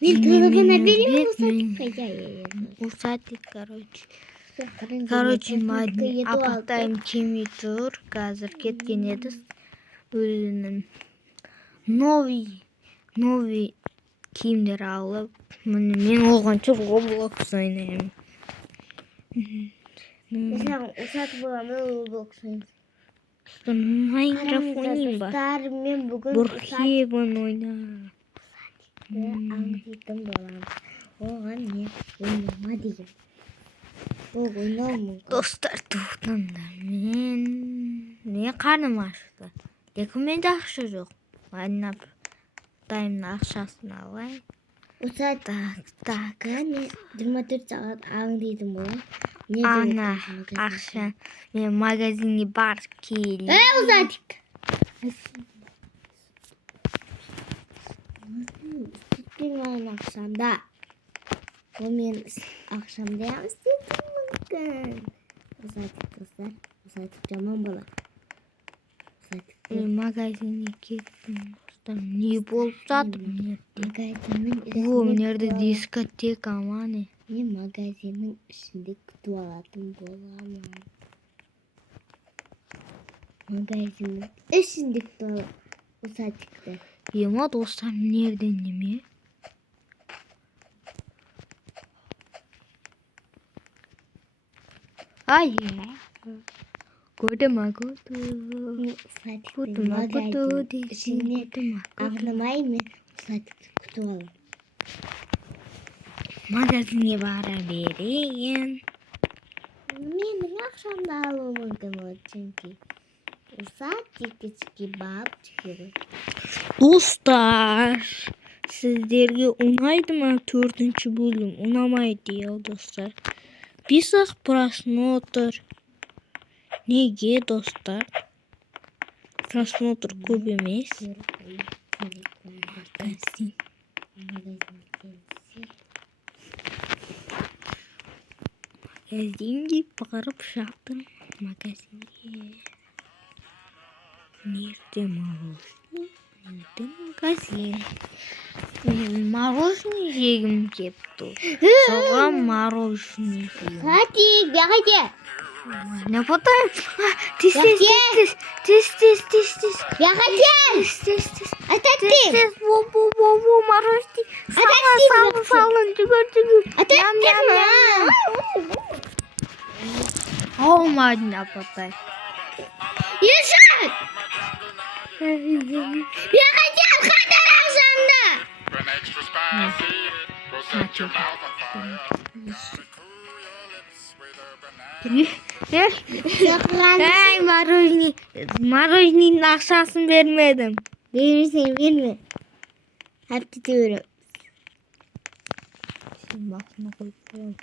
Мен телефона берем, Усатик, короче. Короче, апатайым келмей тұр. Қазір кеткен еді. Өзінің новый киімдер алып. Мен оғанша Roblox ойнаймын. Mesela Usat babamla Roblox oynuyor. Minecraft oynayayım bak. Ben bugün Brookhaven oynar. anlattım babam. O anne oynama diyeyim. O oynama. Dostlar туғандар мен қарным ашты. Лекін менде ақша жоқ. Дайымның ақшасын алайын. Usat Так. Мен 24 saat ağın dedim babam. Ана ақша мен магазинге барып келейін. Uzatik. Sütün oyun akşamda. O men akşamda yapmış sütün mümkün. Uzatik dostlar. Uzatik жаман бала. Uzatik. Магазинге кеттім. Не болып жатыр? Магазиннің О, мынерде дискотека мане. Мен магазиннің ішінде күтіп алатын боламын. Магазиннің ішінде күтіп алатын. Усатикті. Ема достар мынерде неме? Ай, Көдім агуду. Усатиктің магазиннің ішінде ағылмай мен Усатикті күтіп алам. Магазинге бара берейін. Менің ақшамды алуы мүмкін ол çünkü. Усатикке бабчики. Достар, сіздерге ұнайды ма 4-ші бөлім? Ұнамайды ел достар. Писақ просмотр. Неге достар? Просмотр көп емес. Магазинге барып жаттым. Магазинге. Нерде мороженое? Нерде магазин? Мен мороженое жегім кепті. Соған мороженое жегім. Усатик, бегайте. Не потайым? Тез. Бегайте. Ататтым. Во, мороженое. Салын, жүгір. Ататтым. Olmadı ne poтай. Yaşar. Bırakacağım kadar akşamda. Ey morozenin akşasını vermedim. Verirsen verme. Hep gidiyorum. Şimdi bakma koyuyorum.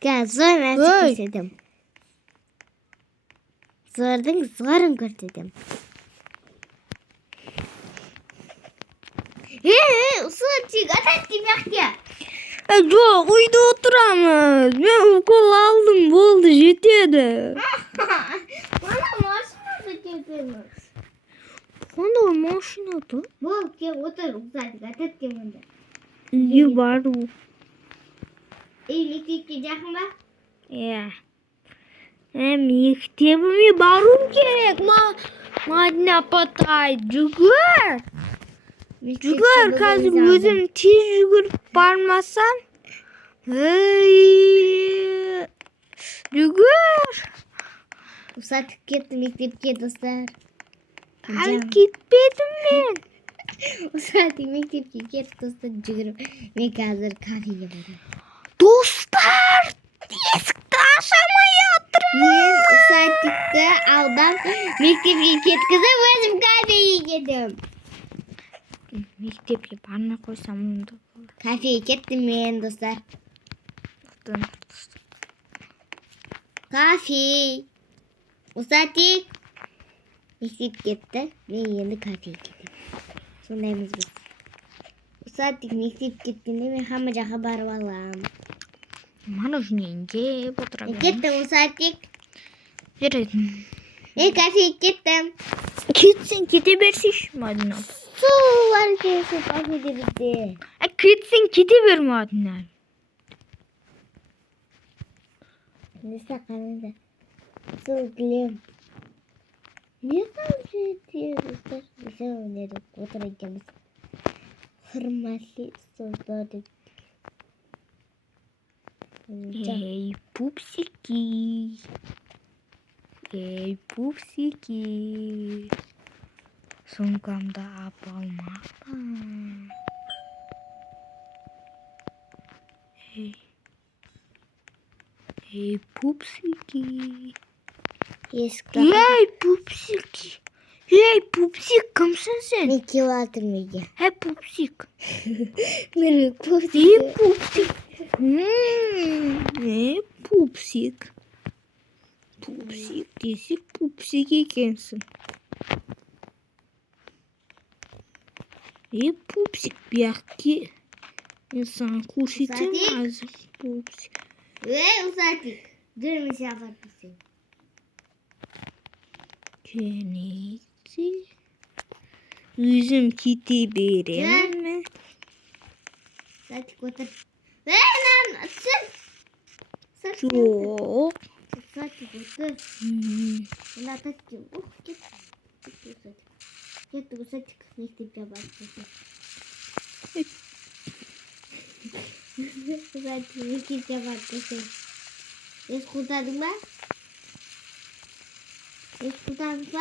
Gel sonra çıkıştım. Zorun gördüm. Usatçık atattım ya. Жоқ, үйде отырамыз. Мен укол алдым, болды, жетеді. Bana maşına getirdim. Қандай машина тұр? Бол, кел отыр, Usatçık atattım onda. Үйге бару. Мектепке жақын ба? Иә. Мектебіме баруым керек. Мадина апатай, жүгір. Жүгір, қазір өзім тез жүгіріп бармасам. Жүгір. Usatçık кетті мектепке достар. Кетпедім мен. Usatçık мектепке кетті достар, жүгіріп. Мен қазір кафеге барам. Достар, есікті ашамай жатырмын. Мен Usatçıkты аудан мектепке кеткізіп, өзім кафеге кетем. Мектепке бармай қойсам онда. Kafeye gittim ben dostlar. Kafe. Uzatik. Mektep gitti. Ben şimdi kafeye gittim. Sonrayımız biz. Uzatik mektep gittiğinde ben hamaca haber valam. Морожененье отыра Gittim Uzatik. Беретін. Ben kafeye gittim. Кетсең кете берсейші, Мадина. Su var ki su paketi bitti. Gitsin gidiverim adına. Neyse kanında. Su dilim. Niye kalmış diyoruz? Bize önerim. Oturacağımız. Hırmatlı soruları. Эй, пупсики. Эй, пупсики. Сумкамда апалмақпын. Эй, пупсики. Eski. Эй, пупсики. Эй, пупсик, кімсің сен? Ne kilometre mi? Эй, пупсик. Benim pupsik. Эй, пупсик. Эй, пупсик. Пупсик десе пупсик екенсің. Эй, пупсик, бияқке. Мен саған кушать етемін азыр, пупсик. Усатик. Durmuş yapar Кенейтсе. Өзім кете беремін. Усатик otur. Lan açın. Жоқ. Усатик otur. Bunda atacağım. Git. Git Усатик. Git Усатик. Mektep yapar. Усатик mektep yapar. Biz kurtardık mı? Biz kurtardık mı?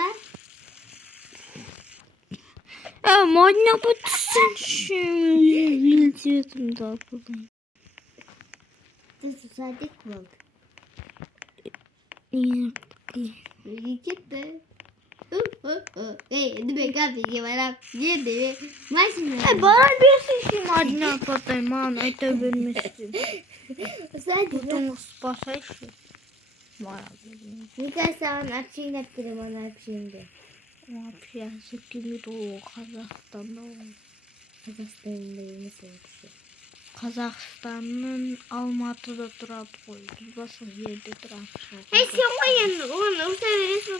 Модня потсın şimdi. Bildiğim daha kolay. Biz Усатик oldu. Niye? Gitti. Ne be kapıyı var. Ne de maşın. Bana bir şey madına patlayım. Bana ete vermesin. Усатик. Потом спасайся. Ne kadar akşam yaptırım onu akşamda. Вообще, кимит ол Қазақстанда ол. Қазақстанда емес ол кісі. Қазақстанның Алматыда тұрады ғой. Біз басқа жерде тұрамыз. Сен ғой енді оны ұрса бересің.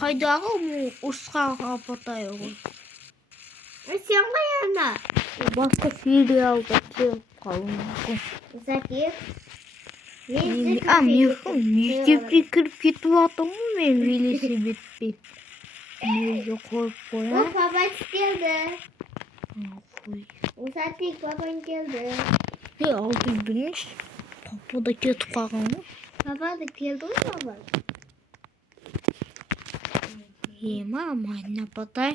Қайдағы ол ұрысқа апатай ғой. Сен ғой енді. Басқа сериалда келіп қалуы мүмкін. Усатик. Мектепке кіріп кетіп жатырмын мен велосипедпен. Неге қойып қоямын? Папач geldi. Қой. Усатик папаң geldi. Алды біліңіз. Папа да кетіп қалған ғой. Papa da geldi mi baba? Мама, апатай.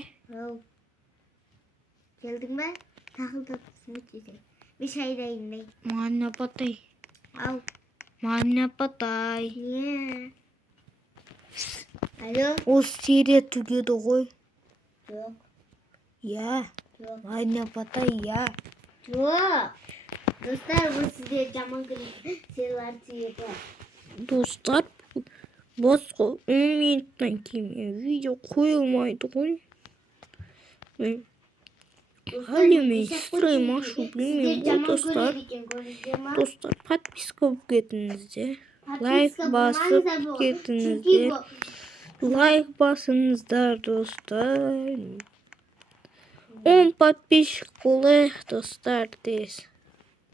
Geldin mi? Takıl tatlısını çizelim. Bir şey de inleyin. Мама, апатай. Al. Мама, апатай. Niye? Alo? Осы серия түгеді ғой. Yok. Иә. Yok. Мама, апатай, иә. Yok. Dostlar bu size camın şeyler çiğdi. Достар, басқа 10 минуттан кейін видео қойылмайды ғой. Әлеумен стрим ашу білмеймін ғой достар. Достар, подписка болып кетіңіздер. Лайк басып кетіңіздер. Лайк басыңыздар достар. 10 подписчик болайық достар дес.